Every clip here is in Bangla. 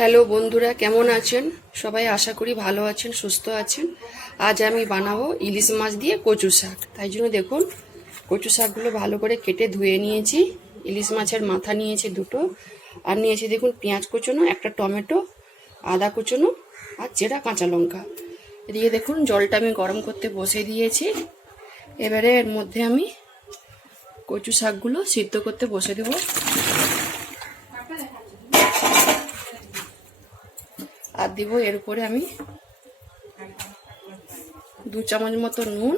হ্যালো বন্ধুরা, কেমন আছেন? সবাই আশা করি ভালো আছেন, সুস্থ আছেন। আজ আমি বানাবো ইলিশ মাছ দিয়ে কচু শাক। তাই জন্য দেখুন, কচু শাকগুলো ভালো করে কেটে ধুয়ে নিয়েছি। ইলিশ মাছের মাথা নিয়েছি দুটো। আর নিয়েছি দেখুন, পেঁয়াজ কুচোনো, একটা টমেটো, আদা কুচোনো আর চেরা কাঁচা লঙ্কা। দিয়ে দেখুন, জলটা আমি গরম করতে বসে দিয়েছি। এবারে এর মধ্যে আমি কচু শাকগুলো সিদ্ধ করতে বসে দেবো। আর দিব এর উপরে আমি দু চামচ মতো নুন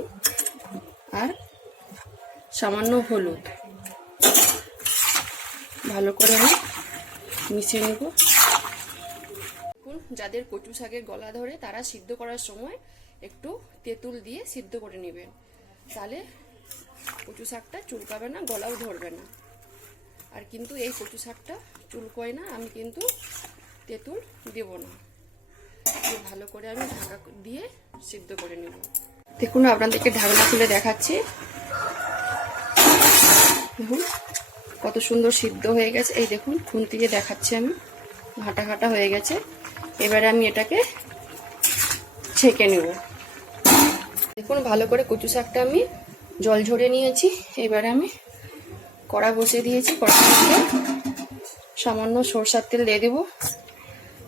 আর সামান্য হলুদ। ভালো করে আমি মিশিয়ে নেব। যাদের কচু শাকের গলা ধরে, তারা সিদ্ধ করার সময় একটু তেঁতুল দিয়ে সিদ্ধ করে নেবেন। তাহলে কচু শাকটা চুলকাবে না, গলাও ধরবে না। আর কিন্তু এই কচু শাকটা চুলকোয় না, আমি কিন্তু তেঁতুল দেব না। ভালো করে আমি ঢাকা দিয়ে সিদ্ধ করে নেব। দেখুন, আপনাদেরকে ঢাকনা খুলে দেখাচ্ছি। দেখুন, কত সুন্দর সিদ্ধ হয়ে গেছে। এই দেখুন, খুন্তি দিয়ে দেখাচ্ছি আমি। ঘাটা ঘাটা হয়ে গেছে। এবারে আমি এটাকে ছেঁকে নেব। দেখুন, ভালো করে কচু শাকটা আমি জল ঝরে নিয়েছি। এবারে আমি কড়া বসিয়ে দিয়েছি। মধ্যে সামান্য সরষার তেল দিয়ে দেবো।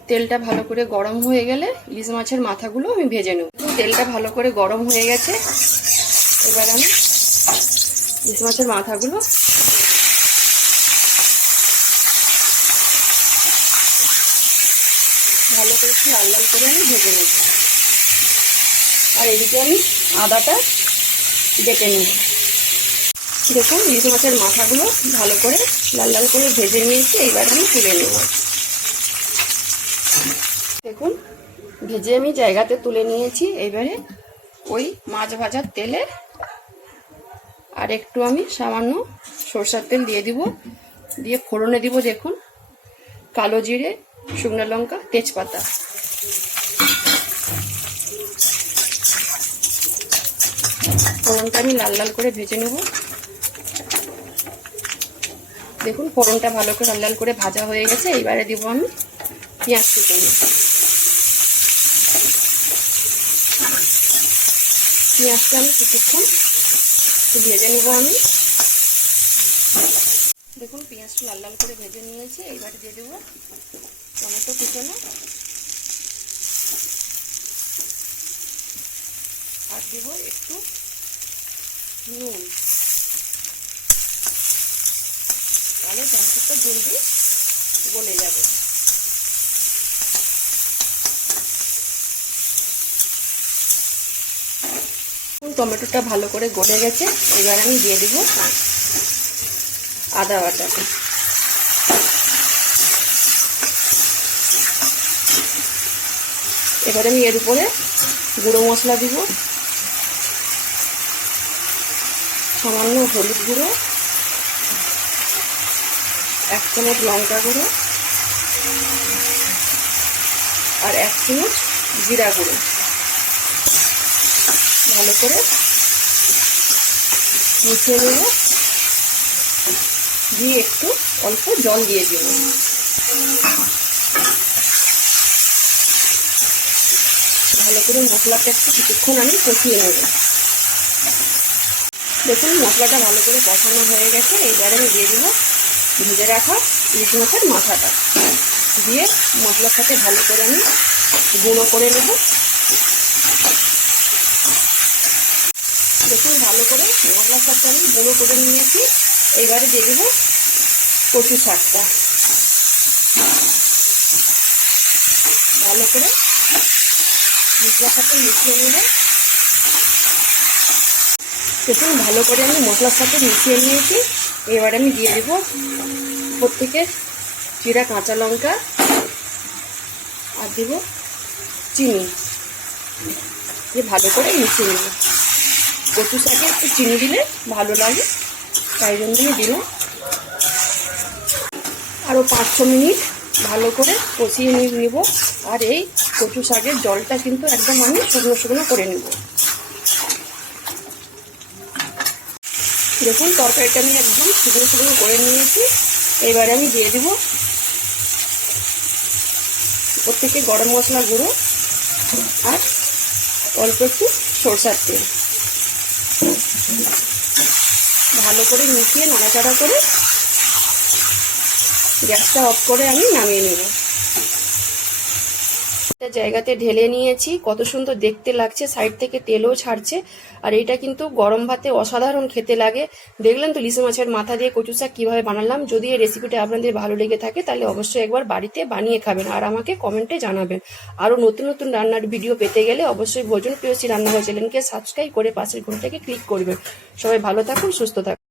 তেলটা ভালো করে গরম হয়ে গেলে ইলিশ মাছের মাথাগুলো আমি ভেজে নেব। তেলটা ভালো করে গরম হয়ে গেছে, এবার আমি ইলিশ মাছের মাথাগুলো ভালো করে একটু লাল লাল করে আমি ভেজে নেব। আর এদিকে আমি আদাটা বেটে নেব। দেখুন, ইলিশ মাছের মাথাগুলো ভালো করে লাল লাল করে ভেজে নিয়েছি এইবার আমি তুলে নেব। দেখুন, ভেজে আমি জায়গাতে তুলে নিয়েছি। এবারে ওই মাছ ভাজার তেলে আর একটু আমি সামান্য সরষার তেল দিয়ে দিব। দিয়ে ফোড়নে দিব, দেখুন, কালো জিরে, শুকনো লঙ্কা, তেজপাতা। ফোড়নটা আমি লাল লাল করে ভেজে নেব। দেখুন, ফোড়নটা ভালো করে লাল লাল করে ভাজা হয়ে গেছে। এইবারে দিব আমি পেঁয়াজ কুচুনি পেঁয়াজটা আমি কিছুক্ষণ ভেজে নেব আমি দেখুন, পেঁয়াজটা লাল লাল করে ভেজে নিয়েছি এইবার দিয়ে দেবো টমেটো কুচনো। আর দেব একটু নুন। তাহলে টমেটোটা জলদি গলে যাবে। টমেটোটা ভালো করে গলে গেছে, এবার আমি দিয়ে দিব আদা বাটাটা এবার আমি এর উপরে গুঁড়ো মশলা দিব, সামান্য হলুদ গুঁড়ো, এক চামচ লঙ্কা গুঁড়ো, আর এক চামচ জিরা গুঁড়ো। ভালো করে মিশিয়ে নেব। দিয়ে একটু অল্প জল দিয়ে দেব। ভালো করে মশলাটা একটু কিছুক্ষণ আমি কষিয়ে নেব। দেখুন, মশলাটা ভালো করে কষানো হয়ে গেছে। এইবারে আমি দিয়ে দেবো ভেজে রাখা ইলিশ মাছের মাথাটা। দিয়ে মশলার সাথে ভালো করে আমি গুঁড়ো করে নেব। দেখুন, ভালো করে মশলার সাথে আমি গুঁড়ো করে নিয়েছি। এবারে দিয়ে দেবো কচু শাকটা। ভালো করে মশলা সাথে মিশিয়ে নেব। দেখুন, ভালো করে আমি মশলার সাথে মিশিয়ে নিয়েছি। এবার আমি দিয়ে দেবো উপর থেকে চিরা কাঁচা লঙ্কা, আর দেব চিনি। দিয়ে ভালো করে মিশিয়ে নেব। কচু শাকে একটু চিনি দিলে ভালো লাগে। তাই জন্য দিয়ে দিলাম। আরও পাঁচ ছ মিনিট ভালো করে কষিয়ে নিয়ে নিব। আর এই কচু শাকের জলটা কিন্তু একদম আমি শুকনো শুকনো করে নেব। দেখুন, তরকারিটা আমি একদম শুকনো শুকনো করে নিয়েছি। এবারে আমি দিয়ে দিব ওর থেকে গরম মশলা গুঁড়ো আর অল্প একটু সরষার তেল। ভালো করে মিশিয়ে নাড়াচাড়া করে গ্যাসটা অফ করে আমি নামিয়ে নেব। একটা জায়গাতে ঢেলে নিয়েছি। কত সুন্দর দেখতে লাগছে, সাইড থেকে তেলও ছাড়ছে। আর এটা কিন্তু গরম ভাতে অসাধারণ খেতে লাগে। দেখলেন তো লিসে মাছের মাথা দিয়ে কচু শাক কীভাবে বানালাম? যদি এই রেসিপিটা আপনাদের ভালো লেগে থাকে, তাহলে অবশ্যই একবার বাড়িতে বানিয়ে খাবেন আর আমাকে কমেন্টে জানাবেন। আরও নতুন নতুন রান্নার ভিডিও পেতে গেলে অবশ্যই ভোজন প্রিয়সী রান্নাঘর চ্যানেলকে সাবস্ক্রাইব করে পাশের ঘন্টাকে ক্লিক করবেন। সবাই ভালো থাকুন, সুস্থ থাকুন।